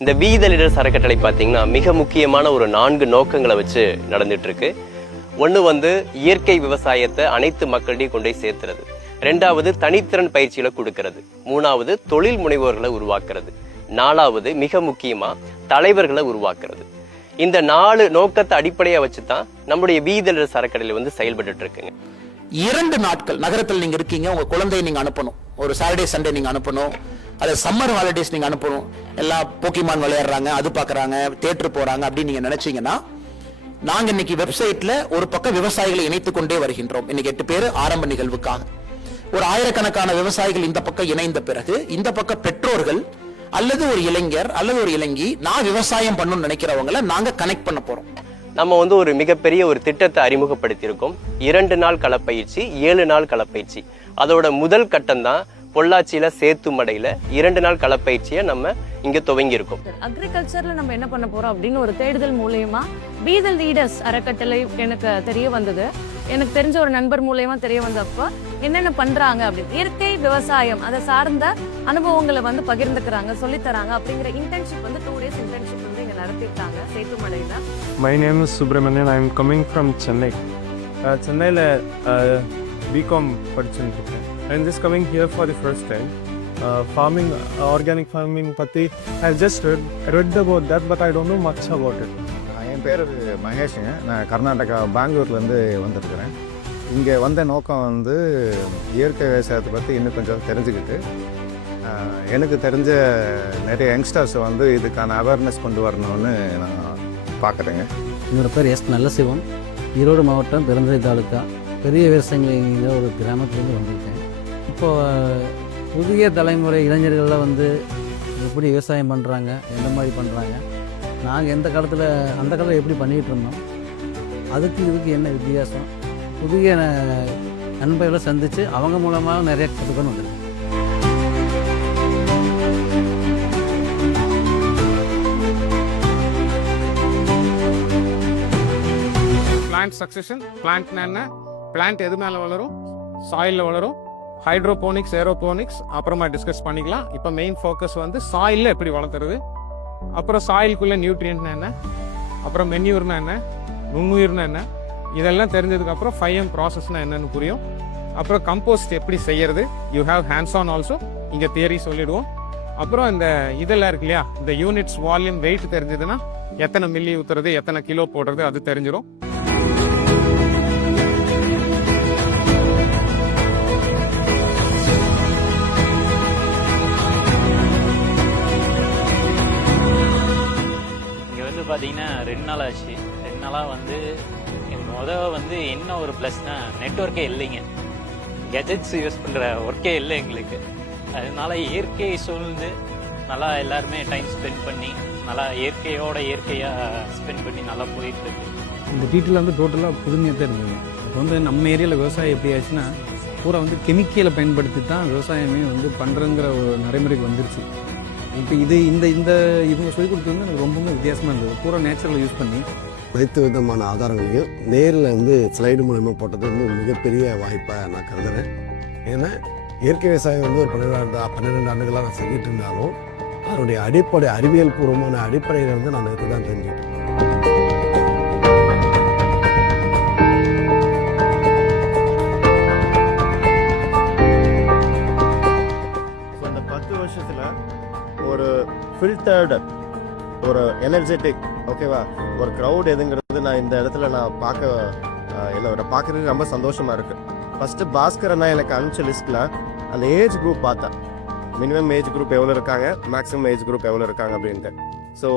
இந்த we the leaders அறக்கட்டளை பார்த்தீங்கன்னா மிக முக்கியமான ஒரு 4 நோக்கங்களை வச்சு நடந்துட்டு இருக்கு. ஒன்று வந்து இயற்கை விவசாயத்தை அனைத்து மக்களிடையே கொண்டு போய் சேர்த்துறது. 2வது தனித்திறன் பயிற்சிகளை கொடுக்கறது. 3வது தொழில் முனைவோர்களை உருவாக்குறது. 4வது மிக முக்கியமா தலைவர்களை உருவாக்குறது. இந்த 4 நோக்கத்தை அடிப்படையா வச்சுதான் நம்முடைய வி த லீடர்ஸ் அறக்கட்டளை வந்து செயல்பட்டு இருக்குங்க. 2 நாட்கள் நகரத்தில் நீங்க இருக்கீங்க, உங்க குழந்தையை நீங்க அனுப்பணும், ஒரு சாட்டர்டே சண்டே நீங்க அனுப்பணும், அது சம்மர் ஹாலிடேஸ் நீங்க அனுப்பணும், எல்லா போக்கிமான் விளையாடுறாங்க, அது பாக்குறாங்க, தியேட்டர் போறாங்க அப்படின்னு நீங்க நினைச்சீங்கன்னா, நாங்க இன்னைக்கு வெப்சைட்ல ஒரு பக்கம் விவசாயிகளை இணைத்துக் கொண்டே வருகின்றோம். இன்னைக்கு 8 பேர் ஆரம்ப நிகழ்வுக்காக, ஒரு ஆயிரக்கணக்கான விவசாயிகள் இந்த பக்கம் இணைந்த பிறகு இந்த பக்கம் பெற்றோர்கள் அல்லது ஒரு இளைஞர் அல்லது ஒரு இளைஞி நான் விவசாயம் பண்ணணும்னு நினைக்கிறவங்களை நாங்க கனெக்ட் பண்ண போறோம். நம்ம வந்து ஒரு மிகப்பெரிய ஒரு திட்டத்தை அறிமுகப்படுத்தியிருக்கோம். 2 நாள் களப்பயிற்சி, 7 நாள் களப்பயிற்சி. அதோட முதல் கட்டம் தான் பொள்ளாச்சியில சேத்துமடையில 2 நாள் களப்பயிற்சியை நம்ம இங்க துவங்கி இருக்கோம். அக்ரிகல்ச்சர்ல நம்ம என்ன பண்ண போறோம் அப்படின்னு ஒரு தேடுதல் மூலயமா பி த லீடர்ஸ் அறக்கட்டளை எனக்கு தெரிய வந்தது. எனக்கு தெரிஞ்ச ஒரு நண்பர் மூலயமா தெரிய வந்தப்ப என்னென்ன பண்றாங்க அப்படின்னு, இயற்கை விவசாயம் அதை சார்ந்த அனுபவங்களை வந்து பகிர்ந்துக்கிறாங்க, சொல்லித்தராங்க. அப்படிங்கிற இன்டர்ன்ஷிப் வந்து 2 days இன்டர்ன்ஷிப் வந்து இங்க நடத்திட்டாங்க சேத்துமடையில. My name is Subramanian. I am coming from Chennai. சென்னையில் பிகாம் படிச்சுட்டு இருக்கேன். I am just coming here for the first time. Farming, organic farming பற்றி I just read about that, but I don't know much about it. என் பேர் மகேஷுங்க. நான் கர்நாடகா பெங்களூர்லேருந்து வந்திருக்கிறேன். இங்கே வந்த நோக்கம் வந்து இயற்கை விவசாயத்தை பற்றி இன்னும் கொஞ்சம் தெரிஞ்சுக்கிட்டு எனக்கு தெரிஞ்ச நிறைய யங்ஸ்டர்ஸ் வந்து இதுக்கான அவேர்னஸ் கொண்டு வரணும்னு நான் பார்க்குறேங்க. என்னோடய பேர் எஸ் நல்லசிவம். ஈரோடு மாவட்டம் பெருந்துறை தாலுக்கா பெரிய விவசாயிங்கிற ஒரு கிராமத்துலேருந்து வந்திருக்கேன். இப்போது புதிய தலைமுறை இளைஞர்கள்லாம் வந்து எப்படி விவசாயம் பண்ணுறாங்க, எந்த மாதிரி பண்ணுறாங்க, நாங்கள் எந்த காலத்தில் அந்த காலத்தில் எப்படி பண்ணிகிட்டு இருந்தோம், அதுக்கு இதுக்கு என்ன வித்தியாசம், புதிய நண்பர்களை சந்தித்து அவங்க மூலமாக நிறைய கற்றுக்கணும் வந்திருக்கு. பிளான்ட் சக்சஷன், பிளான்ட்னா என்ன, பிளான்ட் எது மேலே வளரும், சாயிலில் வளரும், ஹைட்ரோபோனிக்ஸ், ஏரோபோனிக்ஸ் அப்புறமா டிஸ்கஸ் பண்ணிக்கலாம். இப்போ மெயின் ஃபோக்கஸ் வந்து சாயிலில் எப்படி வளர்த்துறது, அப்புறம் சாயிலுக்குள்ளே நியூட்ரியன்ட்னா என்ன, அப்புறம் மென்யூர்னா என்ன, நுண்ணுயிர்னா என்ன, இதெல்லாம் தெரிஞ்சதுக்கப்புறம் 5M ப்ராசஸ்னால் என்னென்னு புரியும். அப்புறம் கம்போஸ்ட் எப்படி செய்யறது, you have hands on also, இங்கே தியரி சொல்லிவிடுவோம். அப்புறம் இந்த இதெல்லாம் இருக்கு இல்லையா, இந்த யூனிட்ஸ், வால்யூம், வெயிட் தெரிஞ்சதுன்னா எத்தனை மில்லி ஊற்றுறது, எத்தனை கிலோ போடுறது அது தெரிஞ்சிடும். பார்த்தீங்கன்னா 2 நாள் ஆச்சு. 2 நாளாக வந்து வந்து என்ன ஒரு ப்ளஸ்னா நெட்ஒர்க்கே இல்லைங்க, கெஜெட்ஸ் யூஸ் பண்ணுற ஒர்க்கே இல்லை எங்களுக்கு. அதனால இயற்கை சூழ்ந்து நல்லா எல்லாருமே டைம் ஸ்பெண்ட் பண்ணி நல்லா இயற்கையாக ஸ்பெண்ட் பண்ணி நல்லா போயிட்டுருக்கு. இந்த டீட்டெயில் வந்து டோட்டலாக புதுமையாக தான் இருந்தது. இப்போ வந்து நம்ம ஏரியாவில் விவசாயம் எப்படி ஆச்சுன்னா பூரா வந்து கெமிக்கலை பயன்படுத்தி தான் விவசாயமே வந்து பண்ணுறங்கிற ஒரு நடைமுறைக்கு வந்துருச்சு. இப்போ இந்த இவங்க சொல்லிக் கொடுத்தது வந்து எனக்கு ரொம்பவே வித்தியாசமாக இருந்தது. பூரா நேச்சுரலை யூஸ் பண்ணி அனைத்து விதமான ஆதாரங்களையும் நேரில் வந்து ஸ்லைடு மூலமாக போட்டது வந்து மிகப்பெரிய வாய்ப்பாக நான் கருதுகிறேன். ஏன்னா இயற்கை விவசாயம் வந்து ஒரு 12 ஆண்டுகளாக நான் செஞ்சுட்டு இருந்தாலும் அதனுடைய அடிப்படை அறிவியல் பூர்வமான அடிப்படையில் வந்து நான் நேற்று தான் தெரிஞ்சுக்கிட்டேன். இந்த 10 வருஷத்தில் ஒரு ஃபில்டர்டு, ஒரு எனர்ஜெட்டிக், ஓகேவா, ஒரு க்ரௌட் எதுங்கிறது நான் இந்த இடத்துல நான் பார்க்குறதுக்கு ரொம்ப சந்தோஷமாக இருக்குது. ஃபஸ்ட்டு பாஸ்கர் அண்ணா எனக்கு அனுப்பிச்ச லிஸ்ட்டில் அந்த ஏஜ் குரூப் பார்த்தேன். மினிமம் ஏஜ் குரூப் எவ்வளோ இருக்காங்க, மேக்ஸிமம் ஏஜ் குரூப் எவ்வளோ இருக்காங்க அப்படின்ட்டு. ஸோ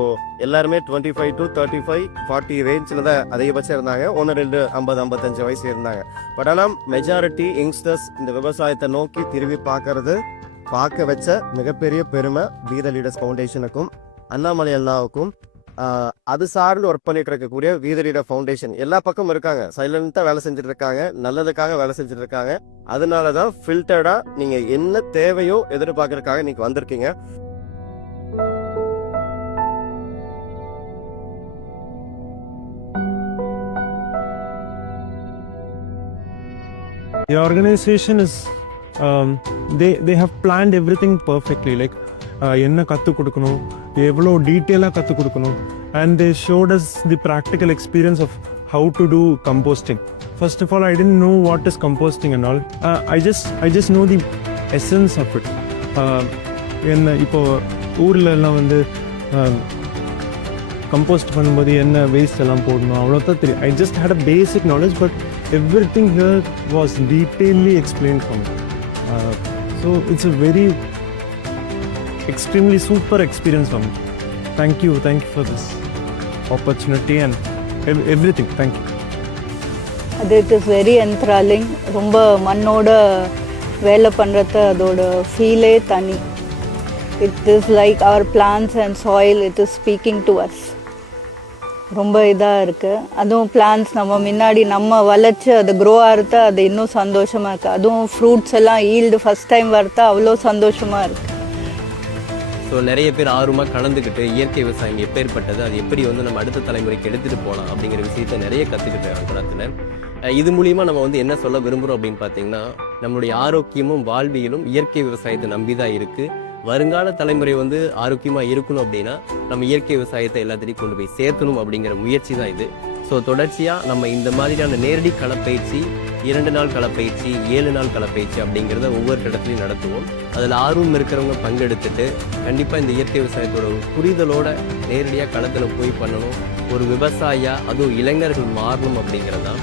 எல்லாருமே 25 to 35, 40 ரேஞ்சில் தான் அதிகபட்சம் இருந்தாங்க. 1, 2, 50, 55 வயசு இருந்தாங்க. பட் ஆனால் மெஜாரிட்டி யங்ஸ்டர்ஸ் இந்த விவசாயத்தை நோக்கி திரும்பி பார்க்க வச்ச மிகப்பெரிய பெருமை வி த லீடர்ஸ் ஃபவுண்டேஷனுக்கும் அண்ணாமலை அண்ணாவுக்கும். அது சார்ந்து ஒர்க் பண்ணிட்டு இருக்கக்கூடிய வி த லீடர் ஃபவுண்டேஷன் எல்லா பக்கமும் இருக்காங்க, சைலண்டாக வேலை செஞ்சுட்டு இருக்காங்க, நல்லதுக்காக வேலை செஞ்சுட்டு இருக்காங்க. அதனால தான் ஃபில்டர்டாக நீங்கள் என்ன தேவையோ எதிர்பார்க்கறதுக்காக நீங்கள் வந்திருக்கீங்க. The organization is they have planned everything perfectly. Like என்ன கற்றுக் கொடுக்கணும், எவ்வளோ டீட்டெயிலாக கற்றுக் கொடுக்கணும். And they showed us the practical experience of how to do composting. First of all I didn't know what is composting and all. I just know the essence of it. என்ன இப்போது ஊரில் எல்லாம் வந்து கம்போஸ்ட் பண்ணும்போது என்ன waste எல்லாம் போடணும் அவ்வளோதான் தெரியும். I just had a basic knowledge, but everything here was detailly explain for me. So it's a very extremely super experience for me. Thank you for this opportunity and everything. Thank you. It is very enthralling. ரொம்ப மண்ணோட வேலை பண்ணுறது அதோட ஃபீலே தனி. It is like our plants and soil, it is speaking to us. ரொம்ப இதாக இருக்குது. அதுவும் பிளான்ஸ் நம்ம முன்னாடி நம்ம வளைச்சி அது க்ரோ ஆகிறத அது இன்னும் சந்தோஷமாக இருக்குது. அதுவும் ஃப்ரூட்ஸ் எல்லாம் ஈல்டு ஃபஸ்ட் டைம் வரத அவ்வளோ சந்தோஷமாக இருக்குது. ஸோ நிறைய பேர் ஆர்வமாக கலந்துக்கிட்டு இயற்கை விவசாயம் எப்பேற்பட்டது, அது எப்படி வந்து நம்ம அடுத்த தலைமுறைக்கு எடுத்துகிட்டு போகலாம் அப்படிங்கிற விஷயத்த நிறைய கற்றுக்கிட்டேன் குளத்தில். இது மூலிமா நம்ம வந்து என்ன சொல்ல விரும்புகிறோம் அப்படின்னு பார்த்தீங்கன்னா, நம்மளுடைய ஆரோக்கியமும் வாழ்வியலும் இயற்கை விவசாயத்தை நம்பி தான் இருக்குது. வருங்கால தலைமுறை வந்து ஆரோக்கியமாக இருக்கணும் அப்படின்னா நம்ம இயற்கை விவசாயத்தை எல்லாத்திலையும் கொண்டு போய் சேர்க்கணும் அப்படிங்கிற முயற்சி தான் இது. ஸோ தொடர்ச்சியாக நம்ம இந்த மாதிரியான நேரடி களப்பயிற்சி, 2 நாள் களப்பயிற்சி, 7 நாள் களப்பயிற்சி அப்படிங்கிறத ஒவ்வொரு இடத்துலையும் நடத்துவோம். அதில் ஆர்வம் இருக்கிறவங்க பங்கெடுத்துட்டு கண்டிப்பாக இந்த இயற்கை விவசாயத்தோட ஒரு புரிதலோட நேரடியாக களத்தில் போய் பண்ணணும். ஒரு விவசாயியா அதுவும் இளைஞர்கள் மாறணும் அப்படிங்கிறது தான்.